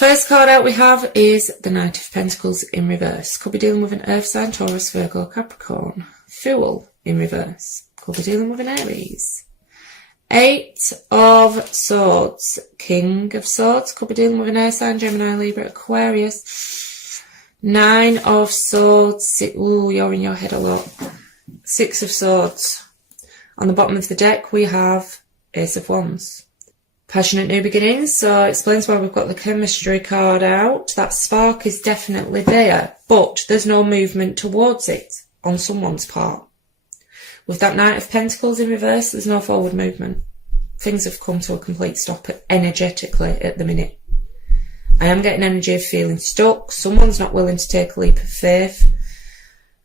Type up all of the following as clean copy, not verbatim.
First card out we have is the Knight of Pentacles in reverse. Could be dealing with an Earth sign, Taurus, Virgo, Capricorn. Fool in reverse. Could be dealing with an Aries. Eight of Swords, King of Swords. Could be dealing with an Air sign, Gemini, Libra, Aquarius. Nine of Swords. Ooh, you're in your head a lot. Six of Swords. On the bottom of the deck we have Ace of Wands. Passionate new beginnings, so it explains why we've got the chemistry card out. That spark is definitely there, but there's no movement towards it on someone's part. With that Knight of Pentacles in reverse, there's no forward movement. Things have come to a complete stop energetically at the minute. I am getting energy of feeling stuck. Someone's not willing to take a leap of faith,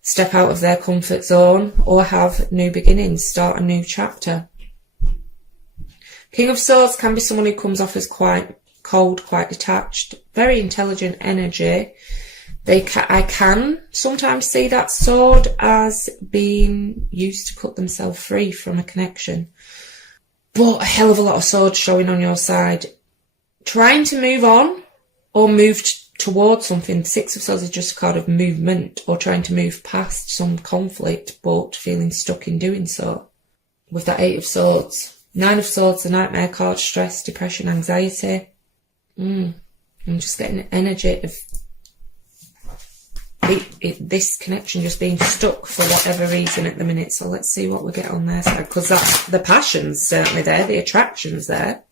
step out of their comfort zone, or have new beginnings, start a new chapter. King of Swords can be someone who comes off as quite cold, quite detached, very intelligent energy. I can sometimes see that sword as being used to cut themselves free from a connection. But a hell of a lot of swords showing on your side. Trying to move on or move towards something. Six of Swords is just a card of movement or trying to move past some conflict but feeling stuck in doing so. With that Eight of Swords. Nine of Swords, the Nightmare card, stress, depression, anxiety. I'm just getting energy of this connection just being stuck for whatever reason at the minute. So let's see what we get on their side, because that's the passion's certainly there, the attraction's there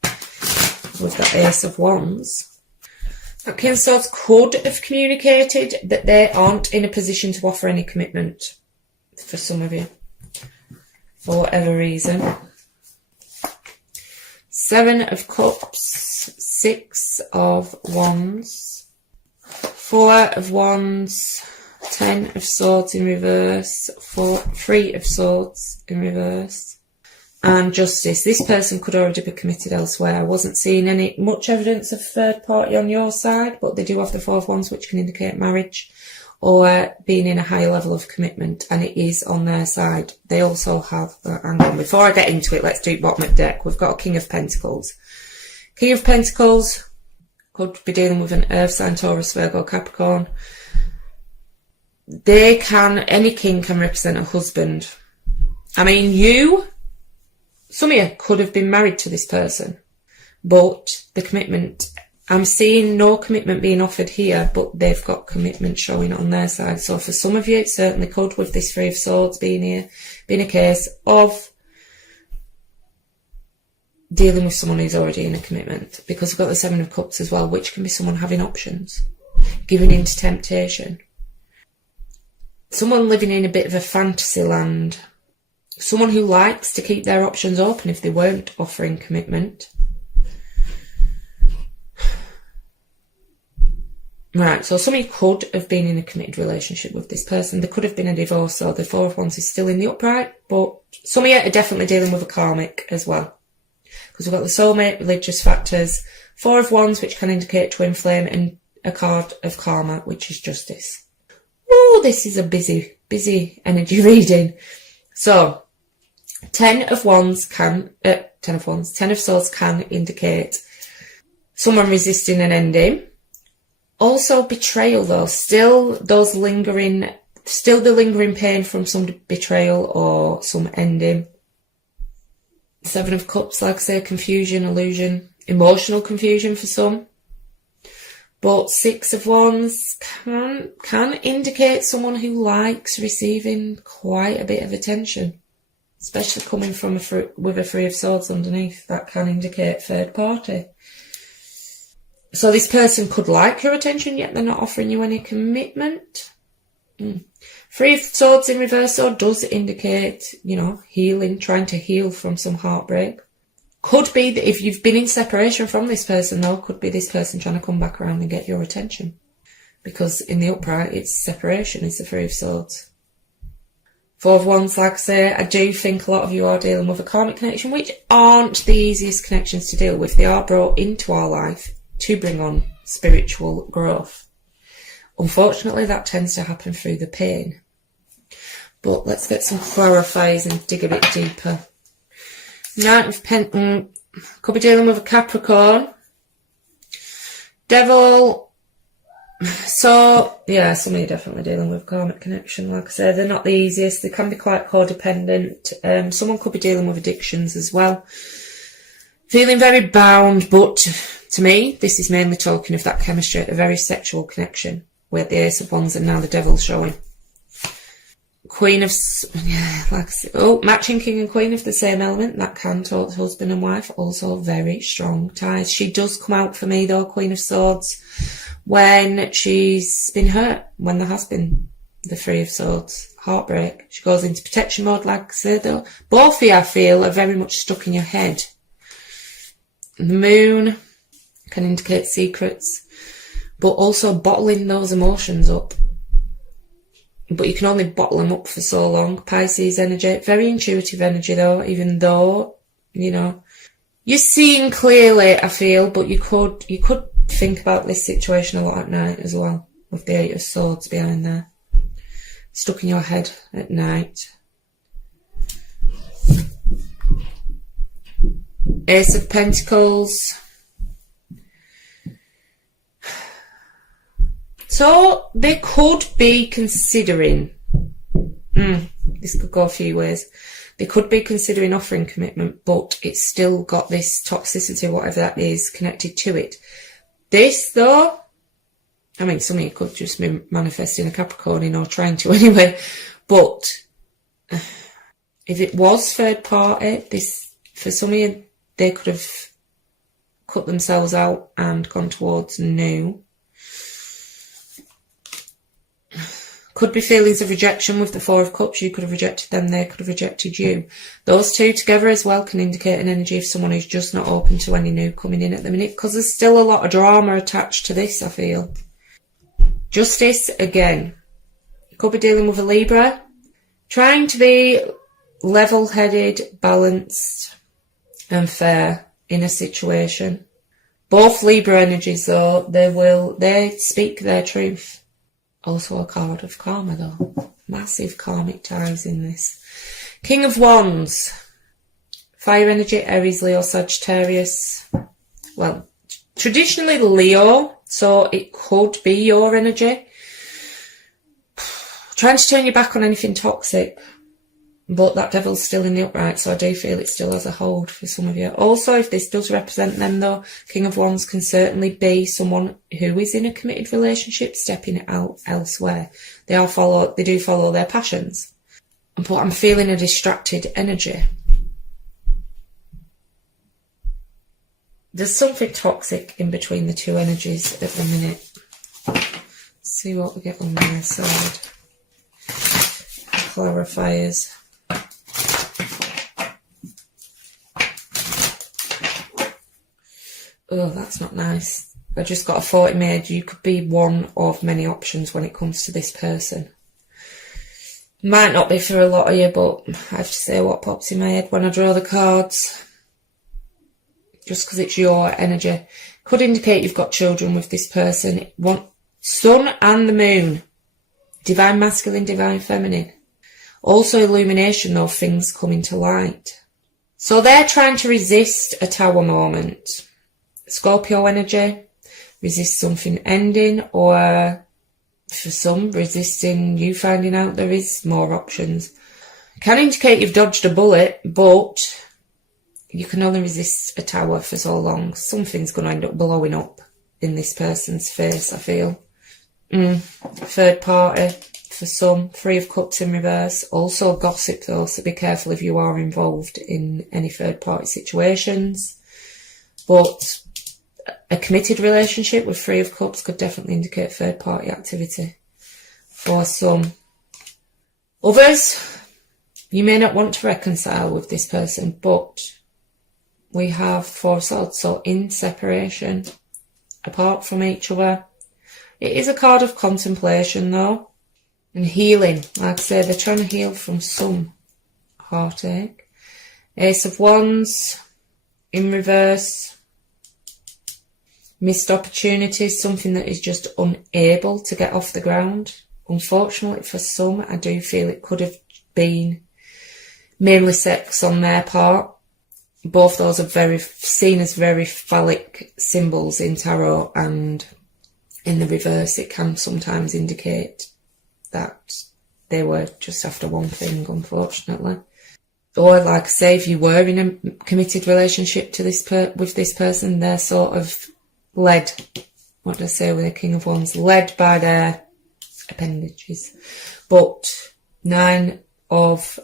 with the Ace of Wands. That King of Swords could have communicated that they aren't in a position to offer any commitment for some of you, for whatever reason. Seven of Cups, Six of Wands, Four of Wands, Ten of Swords in reverse, Three of Swords in reverse, and Justice. This person could already be committed elsewhere. I wasn't seeing much evidence of third party on your side, but they do have the Four of Wands, which can indicate marriage or being in a higher level of commitment, and it is on their side. They also have, hang on, before I get into it, let's do bottom of deck. We've got a King of Pentacles. King of Pentacles could be dealing with an Earth sign, Taurus, Virgo, Capricorn. Any king can represent a husband. I mean, some of you could have been married to this person, but the commitment, I'm seeing no commitment being offered here, but they've got commitment showing on their side. So for some of you, it certainly could, with this Three of Swords being here, being a case of dealing with someone who's already in a commitment. Because we've got the Seven of Cups as well, which can be someone having options, giving in to temptation. Someone living in a bit of a fantasy land. Someone who likes to keep their options open if they weren't offering commitment. Right, so some of you could have been in a committed relationship with this person. There could have been a divorce, so the Four of Wands is still in the upright, but some of you are definitely dealing with a karmic as well. Because we've got the soulmate, religious factors, Four of Wands, which can indicate twin flame, and a card of karma, which is justice. Oh, this is a busy energy reading. So, Ten of Swords can indicate someone resisting an ending. Also betrayal though, still the lingering pain from some betrayal or some ending. Seven of Cups, like I say, confusion, illusion, emotional confusion for some. But Six of Wands can indicate someone who likes receiving quite a bit of attention, especially coming from with a Three of Swords underneath. That can indicate third party. So this person could like your attention, yet they're not offering you any commitment. Three of Swords in reverse does indicate, healing, trying to heal from some heartbreak. Could be that if you've been in separation from this person, though, could be this person trying to come back around and get your attention. Because in the upright, it's separation, it's the Three of Swords. Four of Wands, like I say, I do think a lot of you are dealing with a karmic connection, which aren't the easiest connections to deal with. They are brought into our life to bring on spiritual growth. Unfortunately, that tends to happen through the pain. But let's get some clarifiers and dig a bit deeper. Knight of Pentacles could be dealing with a Capricorn. Devil. So, yeah, somebody definitely dealing with karmic connection. Like I said, they're not the easiest. They can be quite codependent. Someone could be dealing with addictions as well. Feeling very bound, but to me, this is mainly talking of that chemistry, a very sexual connection, where the Ace of Wands and now the Devil showing. Queen of... Yeah, like I said, oh, matching King and Queen of the same element. That can talk husband and wife. Also very strong ties. She does come out for me, though, Queen of Swords, when she's been hurt, when there has been the Three of Swords, heartbreak. She goes into protection mode, like I said, though. Both of you, I feel, are very much stuck in your head. The Moon can indicate secrets, but also bottling those emotions up. But you can only bottle them up for so long. Pisces energy, very intuitive energy though, even though, you know, you're seeing clearly, I feel, but you could think about this situation a lot at night as well, with the Eight of Swords behind there. Stuck in your head at night. Ace of Pentacles. So they could be considering, this could go a few ways. They could be considering offering commitment, but it's still got this toxicity, whatever that is, connected to it. This, though, I mean, some of you could just be manifesting a Capricorn or trying to anyway, but if it was third party, this, for some of you, they could have cut themselves out and gone towards new. Could be feelings of rejection with the Four of Cups. You could have rejected them, they could have rejected you. Those two together as well can indicate an energy of someone who's just not open to any new coming in at the minute, because there's still a lot of drama attached to this, I feel. Justice, again. You could be dealing with a Libra. Trying to be level-headed, balanced and fair in a situation. Both Libra energies, though, they speak their truth. Also a card of karma, though. Massive karmic ties in this. King of Wands. Fire energy, Aries, Leo, Sagittarius. Well, traditionally Leo, so it could be your energy. Trying to turn your back on anything toxic. But that Devil's still in the upright, so I do feel it still has a hold for some of you. Also, if this does represent them, though, King of Wands can certainly be someone who is in a committed relationship, stepping out elsewhere. They do follow their passions. But I'm feeling a distracted energy. There's something toxic in between the two energies at the minute. Let's see what we get on their side. Clarifiers. Oh, that's not nice. I just got a thought in my head. You could be one of many options when it comes to this person. Might not be for a lot of you, but I have to say what pops in my head when I draw the cards. Just because it's your energy. Could indicate you've got children with this person. Sun and the Moon. Divine Masculine, Divine Feminine. Also illumination, though, things coming to light. So they're trying to resist a Tower moment. Scorpio energy, resist something ending, or for some, resisting you finding out there is more options. Can indicate you've dodged a bullet, but you can only resist a Tower for so long. Something's going to end up blowing up in this person's face, I feel. Third party, for some. Three of Cups in reverse. Also gossip, though, so be careful if you are involved in any third party situations. But a committed relationship with Three of Cups could definitely indicate third party activity for some. Others, you may not want to reconcile with this person, but we have Four of Swords, so in separation, apart from each other. It is a card of contemplation, though, and healing. Like I say, they're trying to heal from some heartache. Ace of Wands in reverse. Missed opportunities, something that is just unable to get off the ground. Unfortunately for some, I do feel it could have been mainly sex on their part. both those are seen as very phallic symbols in tarot, and in the reverse it can sometimes indicate that they were just after one thing, unfortunately. Or, like I say, if you were in a committed relationship to with this person, they're sort of led, what do I say with the King of Wands, led by their appendages. But 9 of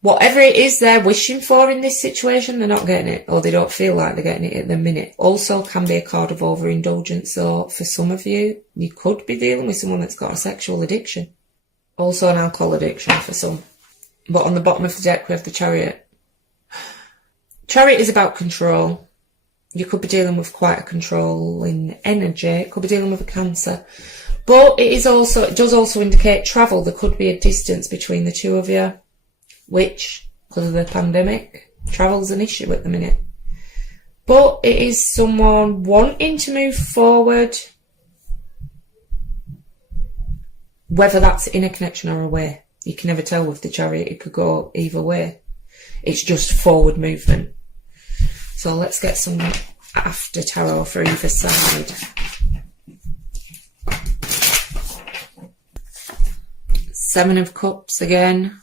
whatever it is they're wishing for in this situation, they're not getting it, or they don't feel like they're getting it at the minute. Also can be a card of overindulgence. So for some of you, you could be dealing with someone that's got a sexual addiction. Also an alcohol addiction for some. But on the bottom of the deck we have the Chariot. Chariot is about control. You could be dealing with quite a controlling energy. It could be dealing with a Cancer. But it does also indicate travel. There could be a distance between the two of you, which, because of the pandemic, travel's an issue at the minute. But it is someone wanting to move forward, whether that's in a connection or away. You can never tell with the Chariot, it could go either way. It's just forward movement. So let's get some after tarot for either side. Seven of Cups again.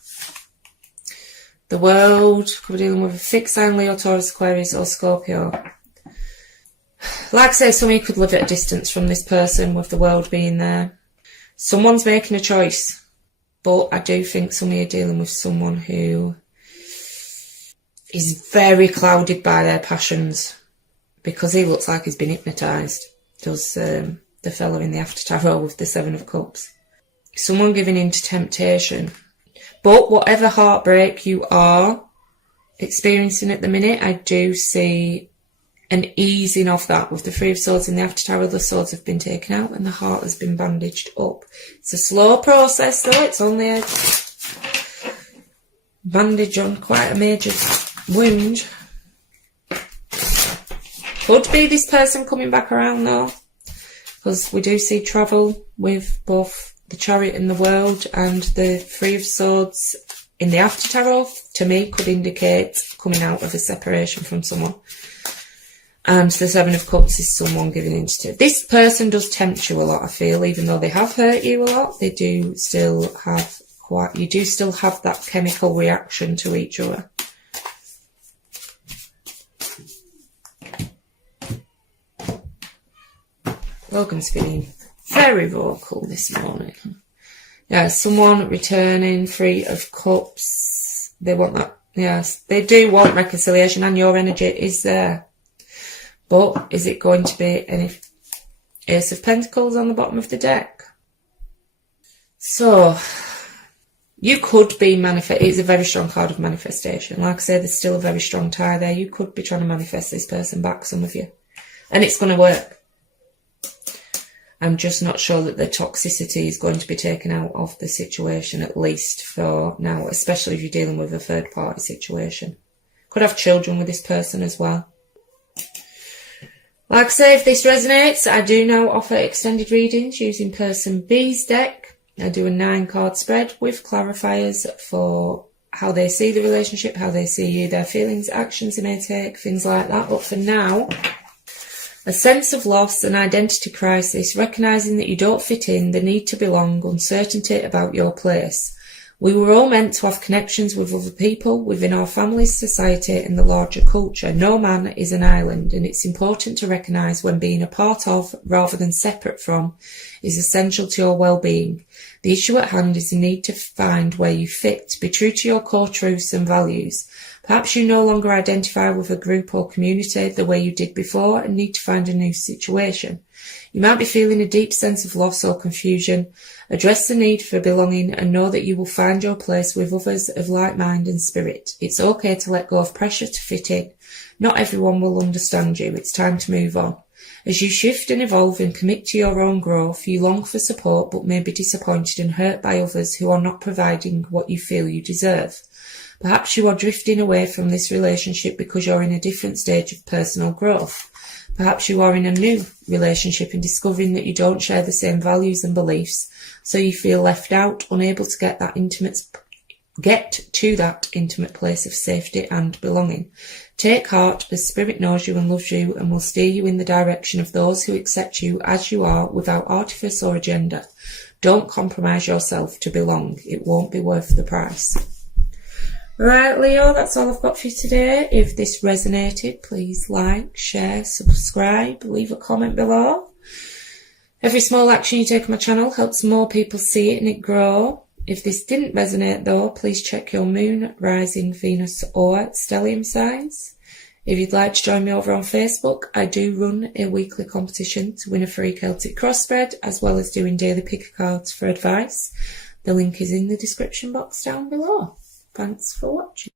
The World, could be dealing with a fixed sign, Leo, Taurus, Aquarius or Scorpio. Like I say, some of you could live at a distance from this person with the World being there. Someone's making a choice. But I do think some of you are dealing with someone who is very clouded by their passions, because he looks like he's been hypnotised. Does the fellow in the after tarot with the Seven of Cups. Someone giving in to temptation. But whatever heartbreak you are experiencing at the minute, I do see an easing of that. With the Three of Swords in the after tarot, the swords have been taken out and the heart has been bandaged up. It's a slow process though, it's only a bandage on quite a major wound. Could be this person coming back around though, because we do see travel with both the Chariot and the World, and the Three of Swords in the after tarot, to me, could indicate coming out of a separation from someone. And the Seven of Cups is someone giving in to. This person does tempt you a lot, I feel, even though they have hurt you a lot. They do still have you do still have that chemical reaction to each other. Logan's feeling very vocal this morning. Yeah, someone returning, Three of Cups. They want that. Yes, they do want reconciliation, and your energy is there. But is it going to be any Ace of Pentacles on the bottom of the deck? So, you could be it's a very strong card of manifestation. Like I say, there's still a very strong tie there. You could be trying to manifest this person back, some of you. And it's going to work. I'm just not sure that the toxicity is going to be taken out of the situation, at least for now, especially if you're dealing with a third party situation. Could have children with this person as well. Like I say, if this resonates, I do now offer extended readings using Person B's deck. I do a 9-card spread with clarifiers for how they see the relationship, how they see you, their feelings, actions they may take, things like that. But for now, a sense of loss, an identity crisis, recognising that you don't fit in, the need to belong, uncertainty about your place. We were all meant to have connections with other people within our families, society and the larger culture. No man is an island, and it's important to recognise when being a part of, rather than separate from, is essential to your well-being. The issue at hand is the need to find where you fit, be true to your core truths and values. Perhaps you no longer identify with a group or community the way you did before and need to find a new situation. You might be feeling a deep sense of loss or confusion. Address the need for belonging and know that you will find your place with others of like mind and spirit. It's okay to let go of pressure to fit in. Not everyone will understand you. It's time to move on. As you shift and evolve and commit to your own growth, you long for support but may be disappointed and hurt by others who are not providing what you feel you deserve. Perhaps you are drifting away from this relationship because you're in a different stage of personal growth. Perhaps you are in a new relationship and discovering that you don't share the same values and beliefs, so you feel left out, unable to get to that intimate place of safety and belonging. Take heart, as Spirit knows you and loves you and will steer you in the direction of those who accept you as you are without artifice or agenda. Don't compromise yourself to belong. It won't be worth the price. Right, Leo, that's all I've got for you today. If this resonated, please like, share, subscribe, leave a comment below. Every small action you take on my channel helps more people see it and it grow. If this didn't resonate though, please check your moon, rising, Venus or stellium signs. If you'd like to join me over on Facebook, I do run a weekly competition to win a free Celtic cross spread, as well as doing daily picker cards for advice. The link is in the description box down below. Thanks for watching.